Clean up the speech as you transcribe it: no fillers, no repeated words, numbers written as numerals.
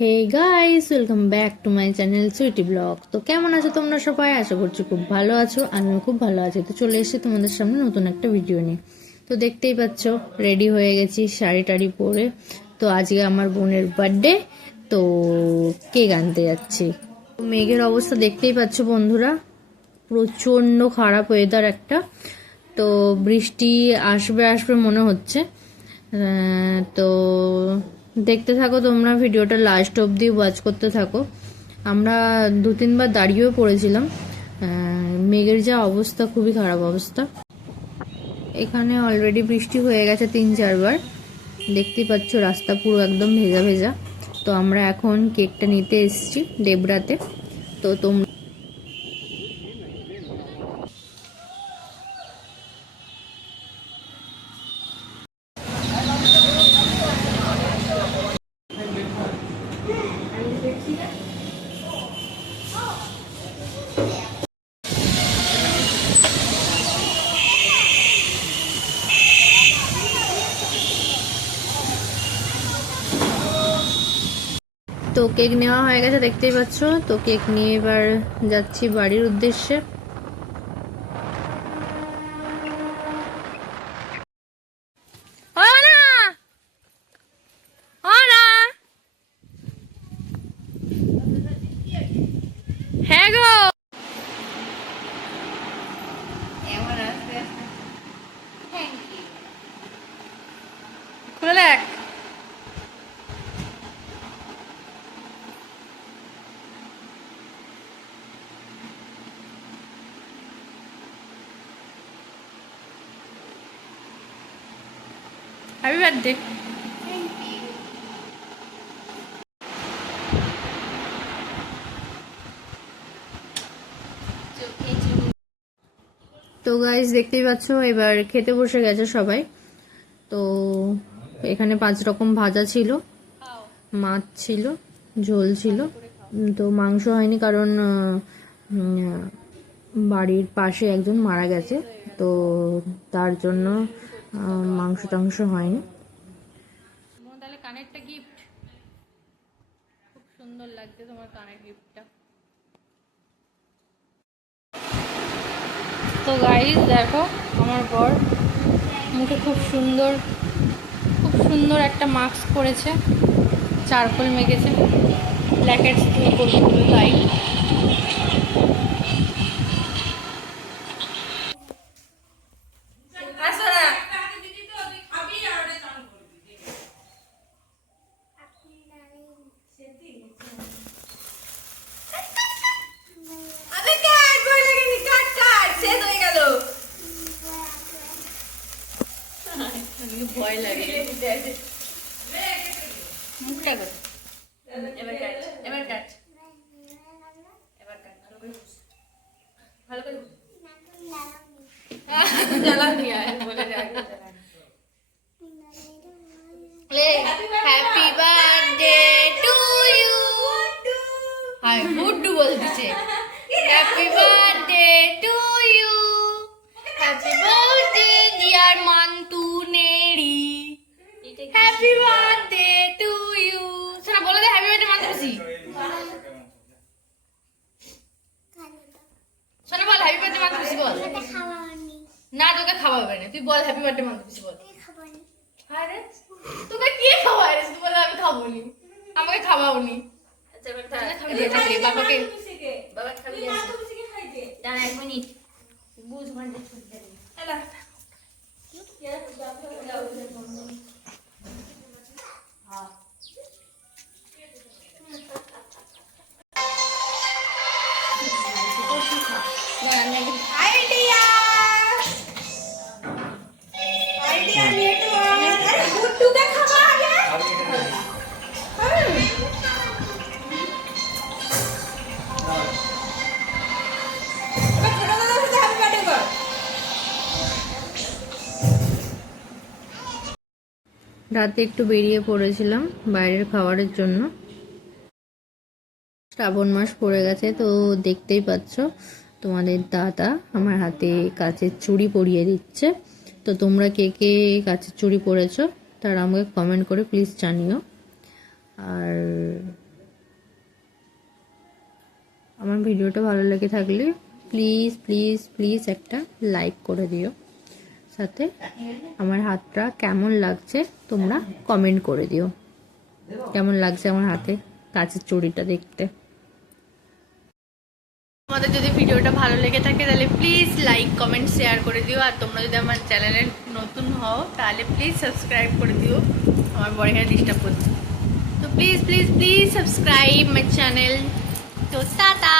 Hey guys, welcome back to my channel Sweety blog. তো কেমন আছো তোমরা সবাই? আশা করছি খুব ভালো আছো। আমিও খুব ভালো আছি। তো চলে এসেছি তোমাদের সামনে নতুন একটা ভিডিও নিয়ে। তো দেখতেই পাচ্ছ, রেডি হয়ে গেছি শাড়ি টাড়ি পরে। তো আজকে আমার বোনের বার্থডে, তো কেক আনতে যাচ্ছি। মেঘের অবস্থা দেখতেই পাচ্ছ বন্ধুরা, প্রচণ্ড খারাপ ওয়েদার একটা। তো বৃষ্টি আসবে আসবে মনে হচ্ছে। তো দেখতে থাকো তোমরা ভিডিওটা, লাস্ট অবধি ওয়াচ করতে থাকো। আমরা 2-3 বার দাঁড়িয়েও পড়েছিলাম, মেঘের যা অবস্থা, খুবই খারাপ অবস্থা। এখানে অলরেডি বৃষ্টি হয়ে গেছে 3-4 বার। দেখতেই পাচ্ছ রাস্তা পুরো একদম ভেজা ভেজা। তো আমরা এখন কেকটা নিতে এসেছি ডেবরাতে। তো তোমরা তো কেক নেওয়া হয়ে গেছে দেখতেই পাচ্ছ। তো কেক নিয়ে এবার যাচ্ছি বাড়ির উদ্দেশ্যে। হ্যাঁ গো, খুলে দেখ। Happy birthday. তো গাইস দেখতেই পাচ্ছ, এবার খেতে বসে গেছে সবাই। তো এখানে 5 রকম ভাজা ছিল, মাছ ছিল, ঝোল ছিল। তো মাংস হয়নি কারণ বাড়ির পাশে একজন মারা গেছে। তো তার জন্য মাংস টাংস হয়নি। তাহলে কানেরটা গিফট, খুব সুন্দর লাগছে তোমার কানের গিফটটা। তো গাইস দেখো, আমার বর মুখে খুব সুন্দর একটা মাস্ক করেছে, চারকোল মেখেছে, ব্ল্যাকেটস দিয়ে করবো তাই। ভয় লাগে মুখটা করে। এবার কাট, এবার কাট, এবার কাট, ভালো করে জ্বালানি আর বলে happy birthday to you. Hi Guddu বলতেছে happy birthday to you, happy birthday dear Mantu নেড়ি, হ্যাপি বার্থডে টু ইউ। শোনা বলে দে হ্যাপি বার্থডে মান্তু খুশি। শোনা বল হ্যাপি বার্থডে মান্তু খুশি বল। না তোকে খাওয়াবে না, তুই বল হ্যাপি বার্থডে মান্তু খুশি বল। আরে তোকে কে খাওয়ায় রে? তুই বলে আমি খাবনি, আমাকে খাওয়াওনি। আচ্ছা এবার খাবি দে বাবাকে, বাবা খাবি দে। দাঁড়া 1 মিনিট, বুঝ মানে ছুটি দে। এলা হ্যাঁ আইডিয়া আইডিয়া নেটওয়ার্ক। আরে গুড্ডুকে খাওয়া আগে। রাতে একটু বেরিয়ে পড়েছিলাম বাইরের খাবারের জন্য। শ্রাবণ মাস পড়ে গেছে, তো দেখতেই পাচ্ছ তোমাদের দাদা আমার হাতে কাচের চুড়ি পরিয়ে দিচ্ছে। তো তোমরা কে কে কাচের চুড়ি পরেছো তারা আমাকে কমেন্ট করে প্লিজ জানিও। আর ভিডিওটা ভালো লেগে থাকলে প্লিজ প্লিজ প্লিজ একটা লাইক করে দিও, সাথে আমার হাতটা কেমন লাগছে তোমরা কমেন্ট করে দিও, কেমন লাগছে আমার হাতে কাচের চুড়িটা দেখতে। তোমাদের যদি ভিডিওটা ভালো লেগে থাকে তাহলে প্লিজ লাইক কমেন্ট শেয়ার করে দিও, আর তোমরা যদি আমার চ্যানেলে নতুন হও তাহলে প্লিজ সাবস্ক্রাইব করে দিও। আমার বড় এখানে ডিস্টার্ব করছে, তো please please please subscribe my channel. তো টাটা।